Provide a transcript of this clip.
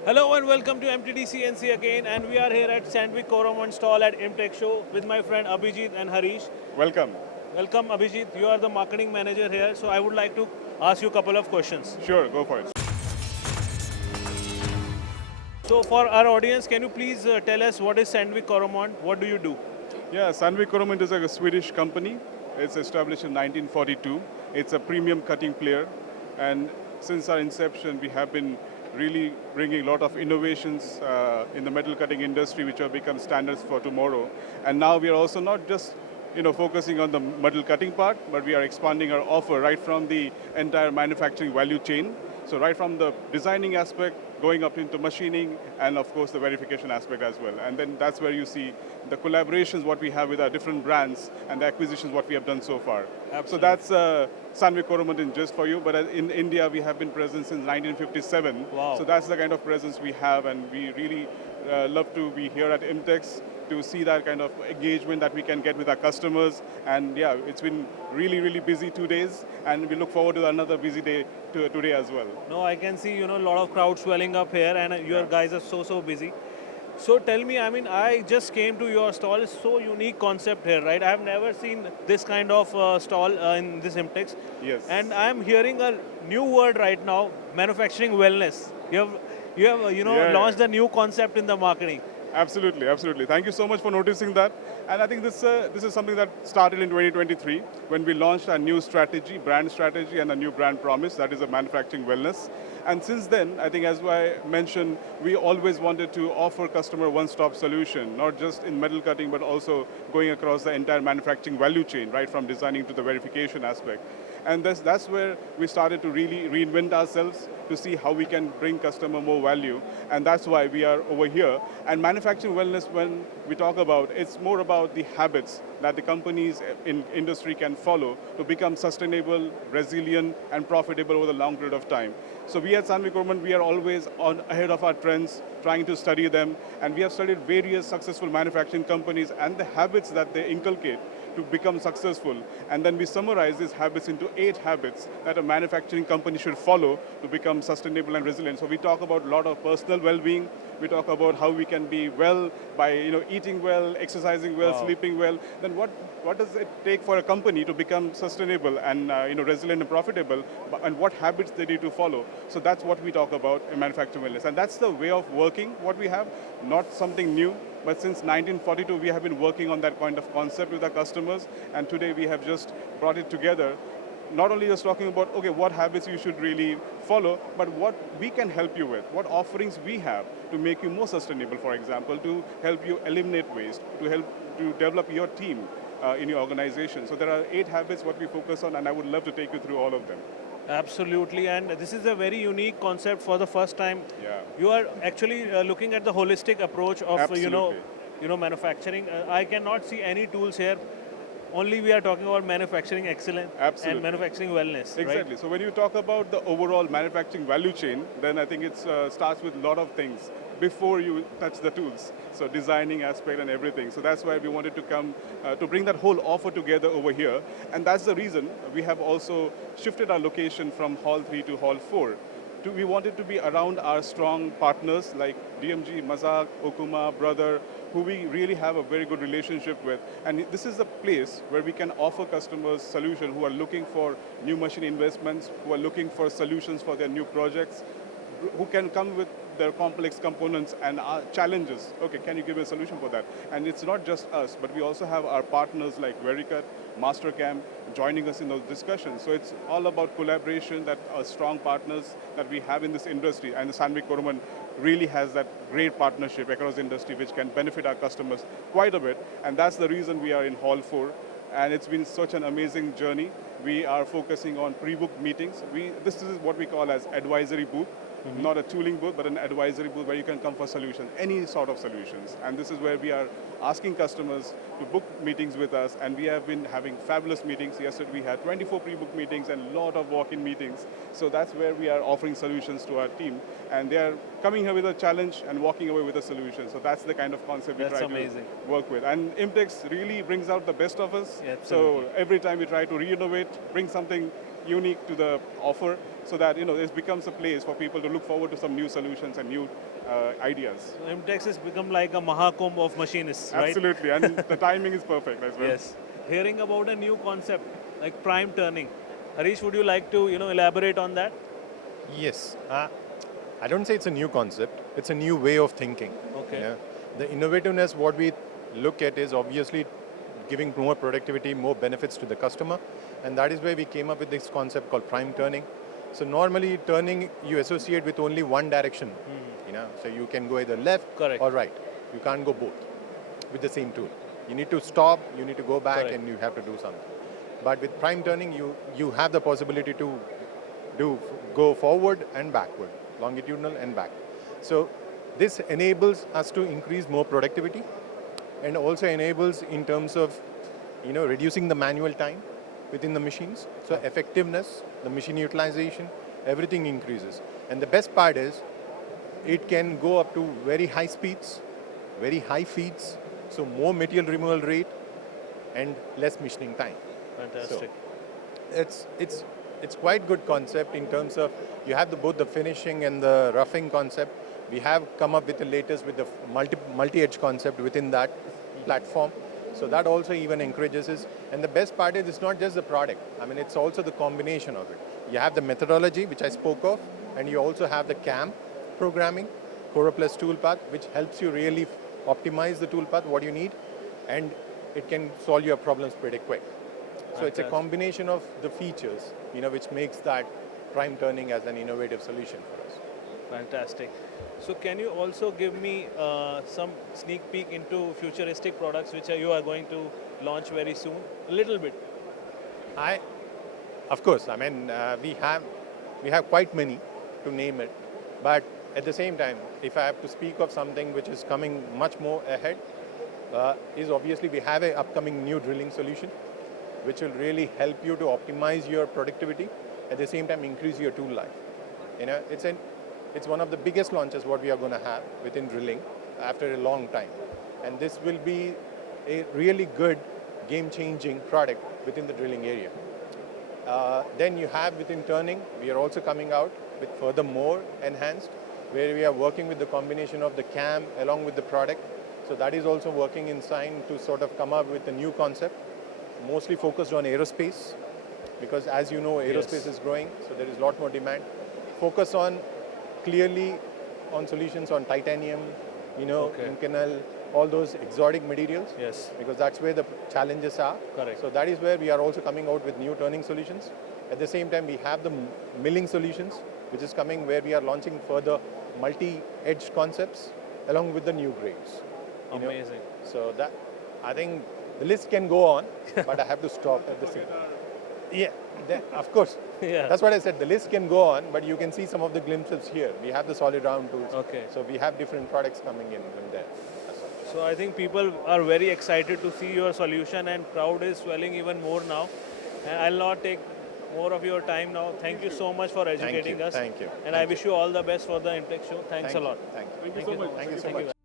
Hello and welcome to MTDCNC again, and we are here at Sandvik stall at IMTEX show with my friend Abhijit and Harish. Welcome. Welcome Abhijit, you are the marketing manager here, so I would like to ask you a couple of questions. Sure, go for it. So for our audience, can you please tell us what is Sandvik what do you do? Yeah, Sandvik is a Swedish company. It's established in 1942. It's a premium cutting player. And since our inception, we have been really bringing a lot of innovations in the metal cutting industry, which have become standards for tomorrow. And now we are also not just focusing on the metal cutting part, but we are expanding our offer right from the entire manufacturing value chain. So right from the designing aspect, going up into machining, and of course the verification aspect as well. And then that's where you see the collaborations, what we have with our different brands, and the acquisitions, what we have done so far. Absolutely. So that's Sandvik in just for you, but in India we have been present since 1957. Wow. So that's the kind of presence we have, and we really love to be here at IMTEX to see that kind of engagement that we can get with our customers. And yeah, it's been really, really busy 2 days, and we look forward to another busy day today as well. No, I can see, a lot of crowd swelling up here and your guys are so busy. So tell me, I just came to your stall. It's so unique concept here, right? I have never seen this kind of stall in this IMTEX. Yes. And I'm hearing a new word right now, manufacturing wellness. You have launched a new concept in the marketing. Absolutely, absolutely. Thank you so much for noticing that. And I think this is something that started in 2023 when we launched a new strategy, brand strategy, and a new brand promise, that is a manufacturing wellness. And since then, I think as I mentioned, we always wanted to offer customer one-stop solution, not just in metal cutting, but also going across the entire manufacturing value chain, right from designing to the verification aspect. And that's where we started to really reinvent ourselves to see how we can bring customer more value. And that's why we are over here. And manufacturing wellness, when we talk about, it's more about the habits that the companies in industry can follow to become sustainable, resilient, and profitable over the long period of time. So we at Sandvik we are always ahead of our trends, trying to study them, and we have studied various successful manufacturing companies and the habits that they inculcate to become successful. And then we summarize these habits into 8 habits that a manufacturing company should follow to become sustainable and resilient. So we talk about a lot of personal well-being. We talk about how we can be well by eating well, exercising well, sleeping well. Then what does it take for a company to become sustainable and resilient and profitable, and what habits they need to follow? So that's what we talk about in manufacturing wellness. And that's the way of working what we have, not something new. But since 1942, we have been working on that kind of concept with our customers, and today we have just brought it together. Not only just talking about, okay, what habits you should really follow, but what we can help you with, what offerings we have to make you more sustainable, for example, to help you eliminate waste, to help to develop your team in your organization. So there are 8 habits what we focus on, and I would love to take you through all of them. Absolutely, and this is a very unique concept for the first time. Yeah. You are actually looking at the holistic approach of Absolutely. manufacturing. I cannot see any tools here. Only we are talking about manufacturing excellence Absolutely. and manufacturing wellness. Exactly. Right? So when you talk about the overall manufacturing value chain, then I think it starts with a lot of things before you touch the tools. So designing aspect and everything. So that's why we wanted to come to bring that whole offer together over here. And that's the reason we have also shifted our location from Hall 3 to Hall 4. We wanted to be around our strong partners like DMG, Mazak, Okuma, Brother, who we really have a very good relationship with. And this is a place where we can offer customers solutions who are looking for new machine investments, who are looking for solutions for their new projects, who can come with their complex components and challenges. Okay, can you give me a solution for that? And it's not just us, but we also have our partners like Vericut, Mastercam joining us in those discussions. So it's all about collaboration, that are strong partners that we have in this industry. And the Sandvik really has that great partnership across the industry which can benefit our customers quite a bit. And that's the reason we are in Hall 4. And it's been such an amazing journey. We are focusing on pre-booked meetings. This is what we call as advisory booth. Not a tooling booth, but an advisory booth where you can come for solutions, any sort of solutions. And this is where we are asking customers to book meetings with us, and we have been having fabulous meetings. Yesterday we had 24 pre-booked meetings and a lot of walk-in meetings. So that's where we are offering solutions to our team. And they are coming here with a challenge and walking away with a solution. So that's the kind of concept we try to work with. And IMTEX really brings out the best of us. Yeah, so every time we try to re-innovate, bring something unique to the offer, so that it becomes a place for people to look forward to some new solutions and new ideas. So IMTEX has become like a Mahakumbh of machinists, right? Absolutely, and the timing is perfect as well. Yes. Hearing about a new concept like prime turning. Harish, would you like to elaborate on that? Yes. I don't say it's a new concept. It's a new way of thinking. Okay. The innovativeness, what we look at is obviously giving more productivity, more benefits to the customer. And that is where we came up with this concept called prime turning. So normally turning you associate with only one direction. So you can go either left Correct. or right. You can't go both with the same tool. You need to stop, you need to go back, Correct. and you have to do something. But with prime turning, you have the possibility to go forward and backward, longitudinal and back. So this enables us to increase more productivity, and also enables in terms of reducing the manual time within the machines. So effectiveness, the machine utilization, everything increases. And the best part is it can go up to very high speeds, very high feeds, so more material removal rate and less machining time. Fantastic. So it's quite good concept in terms of you have both the finishing and the roughing concept. We have come up with the latest with the multi-edge concept within that platform. So that also even encourages us. And the best part is it's not just the product. I mean, it's also the combination of it. You have the methodology, which I spoke of, and you also have the CAM programming, Core Plus toolpath, which helps you really optimize the toolpath, what you need, and it can solve your problems pretty quick. So it's a combination of the features, which makes that prime turning as an innovative solution for us. Fantastic. So can you also give me some sneak peek into futuristic products which you are going to launch very soon? A little bit. Of course, I mean, we have quite many to name it, but at the same time, if I have to speak of something which is coming much more ahead, is obviously we have an upcoming new drilling solution, which will really help you to optimize your productivity, at the same time increase your tool life. It's one of the biggest launches what we are going to have within drilling after a long time. And this will be a really good game-changing product within the drilling area. Then you have within turning, we are also coming out with further more enhanced, where we are working with the combination of the CAM along with the product. So that is also working in sign to sort of come up with a new concept, mostly focused on aerospace, because as you know, aerospace is growing, so there is a lot more demand. Focus on clearly on solutions on titanium, Inconel, all those exotic materials. Yes. Because that's where the challenges are. Correct. So that is where we are also coming out with new turning solutions. At the same time, we have the milling solutions, which is coming where we are launching further multi-edge concepts along with the new grades. Amazing. So that, I think the list can go on, but I have to stop at the same. Yeah, of course. Yeah. That's what I said. The list can go on, but you can see some of the glimpses here. We have the solid round tools. Okay. So we have different products coming in from there. So I think people are very excited to see your solution, and crowd is swelling even more now. And I'll not take more of your time now. Thank you so much for educating us. Thank you. And I wish you all the best for the IMTEX show. Thanks a lot. Thank you. Thank you so much. Thank you so much.